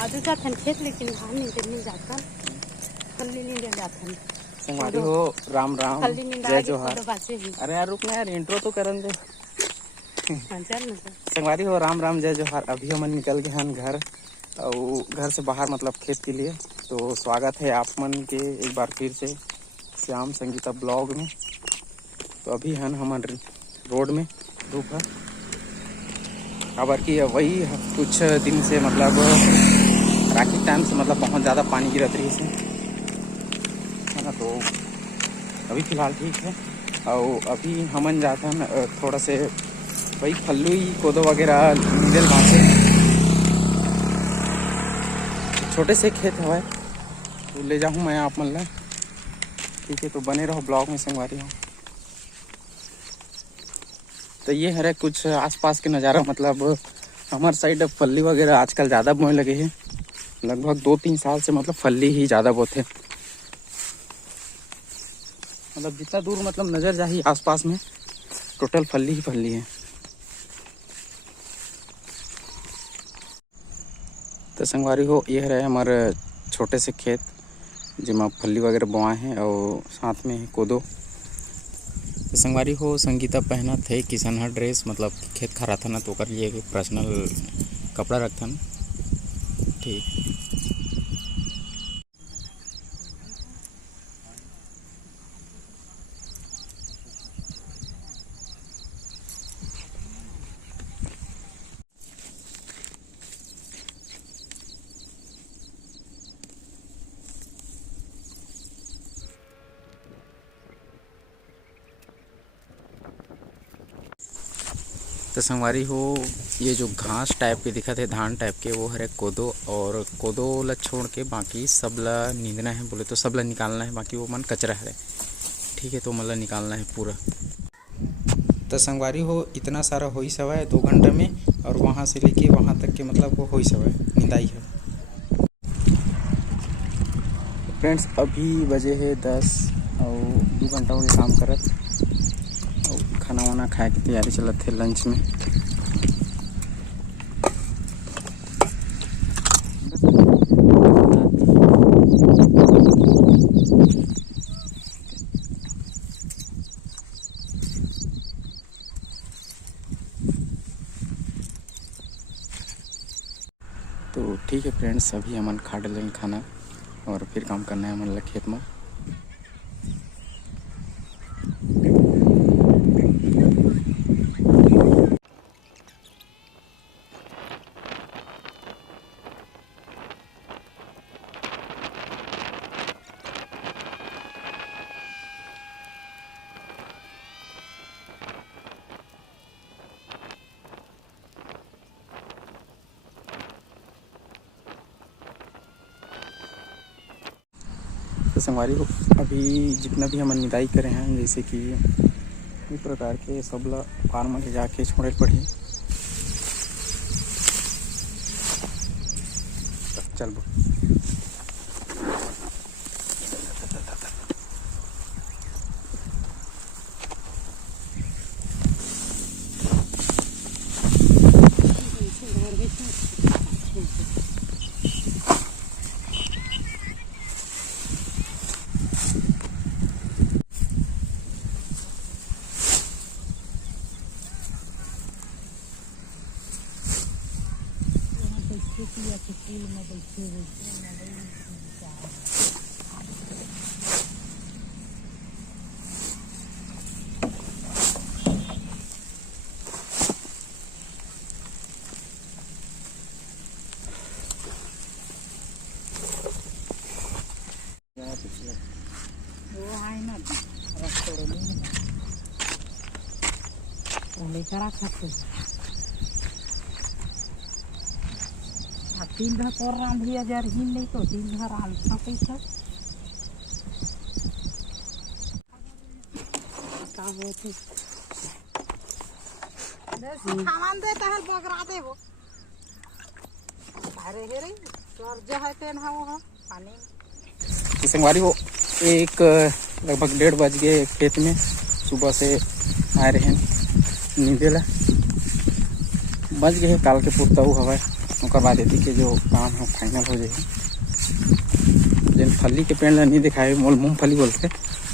आज जाथन खेत लेकिन धान नहीं जाता फल्ली नहीं जाथन। संगवारी हो राम राम जय जोहार। अरे यार रुक ना यार, इंट्रो तो करन दे। संगवारी हो राम राम जय जोहार। अभी हम निकल गए हैं घर और घर से बाहर मतलब खेत के लिए। तो स्वागत है आप मन के एक बार फिर से श्याम संगीता ब्लॉग में। तो अभी हैं हम रोड में धूप है खबर की वही कुछ दिन से मतलब राखी टाइम से मतलब बहुत ज़्यादा पानी गिरत रही है ना। तो अभी फ़िलहाल ठीक है। और अभी हमन जाते हैं थोड़ा से वही फल्लू ही कोदो वगैरह नीदल गाँव से छोटे से खेत है तो ले जाऊँ मैं आप मन ला। ठीक है तो बने रहो ब्लॉग में संगवारी हो। तो ये है कुछ आसपास के नज़ारा। मतलब हमारे साइड फल्ली वगैरह आजकल ज़्यादा बोने लगे हैं। लगभग 2-3 साल से मतलब फल्ली ही ज़्यादा बोते। मतलब जितना दूर मतलब नज़र जाही आसपास में टोटल फल्ली ही फल्ली है। तो संगवारी हो ये रहे हमारे छोटे से खेत जिसमें फल्ली वगैरह बोआए हैं और साथ में कोदो। तो संगवारी हो संगीता पहना थे किसनहा ड्रेस, मतलब खेत खा रहा था ना तो कर लिए पर्सनल कपड़ा रखता ना। ठीक तो संगवारी हो ये जो घास टाइप के दिखा थे धान टाइप के वो हरे कोदो। और कोदो ला छोड़ के बाकी सब ला नींदना है, बोले तो सब ला निकालना है। बाकी वो मन कचरा है। ठीक है तो मतलब निकालना है पूरा। तो संगवारी हो इतना सारा हो ही सवाए 2 घंटे में और वहाँ से लेके वहाँ तक के मतलब वो हो ही सवाए निंदाई है। फ्रेंड्स अभी बजे है 10 और 2 घंटा हो गया काम करत और खाना वाना खाए की तैयारी चलत थे लंच में। तो ठीक है फ्रेंड्स अभी हमन खा डालेंगे खाना और फिर काम करना है हमन ला खेत में। तो संगवारी हो अभी जितना भी हम निदाई करे हैं जैसे कि इस प्रकार के सब ला फार्म में जाके छोड़े पड़ी। चल बो लेकर खाते 3 घर कर राम भैया जार ही नहीं तो 3 घर आल पैसा का होते सामान देता है बगरा दे वो अरे हे रे और जो है पेन है वो पानी। संगवारी हो एक लगभग 1:30 बज गए खेत में सुबह से आए रहे नींदे ला बज गए काल के पुरताऊ हवा ओकर बाद यदि के जो काम है फाइनल हो जाए। जिन फली के पेड़ ला नहीं दिखाए मोल मूंगफली बोलते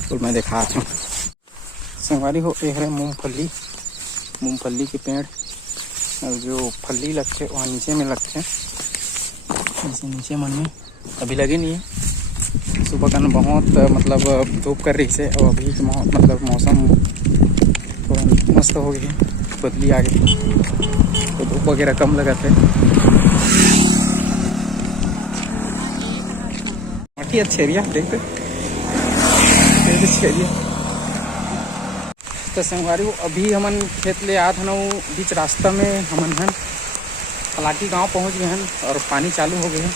तो मैं दिखा था संगवारी हो ये है मूंगफली के पेड़ और जो फली लगते वहाँ नीचे में लगते जैसे नीचे मन में अभी लगे नहीं है। सुबह का बहुत मतलब धूप कर रही से और अभी मतलब मौसम थोड़ा मस्त हो गई, बदली आ गई तो धूप वगैरह कम लगा थे। मठी अच्छेरिया देखते छेरिया तो संगवारी अभी हमन खेत ले आत हन बीच रास्ता में हमन हन पलाटी गांव पहुंच गए हैं और पानी चालू हो गए हैं।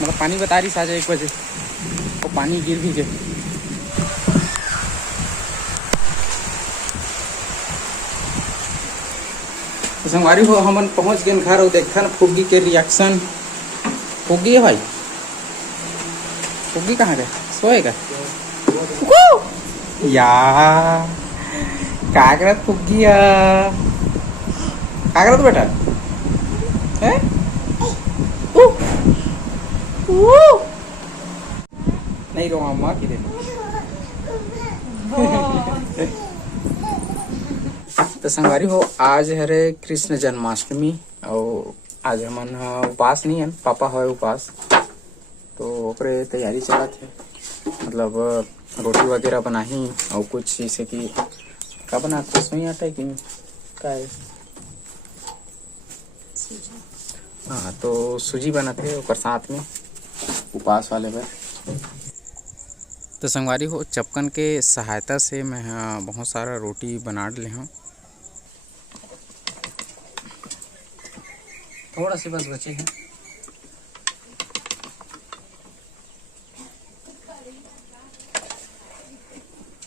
मतलब पानी बता रही साझा 1 बजे और पानी गिर भी गए। तो संगवारी हो हमन पहुंच गए घर और देखन फुग्गी के रिएक्शन। फुग्गी है भाई, फुग्गी कहाँ गए? सोएगा यार कागरत फुग्गी कागरत बेटा है नहीं रो अम्मा की दे। तो संगवारी हो आज हरे कृष्ण जन्माष्टमी और आज हमन उपास नहीं है, पापा है उपास तो ओकरे तैयारी चलत है। मतलब रोटी वगैरह बनाही और कुछ जैसे कि का बनाते सोई आटा कि का है हाँ तो सूजी बनाते और साथ में उपास वाले पर। तो संगवारी हो चपकन के सहायता से मैं बहुत सारा रोटी बना ले हूँ। थोड़ा से बस बचे हैं।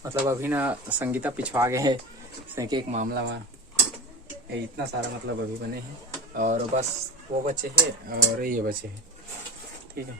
मतलब अभी ना संगीता पिछवा गए हैं एक मामला में इतना सारा मतलब अभी बने हैं और बस वो बचे हैं और ये बचे हैं। ठीक है।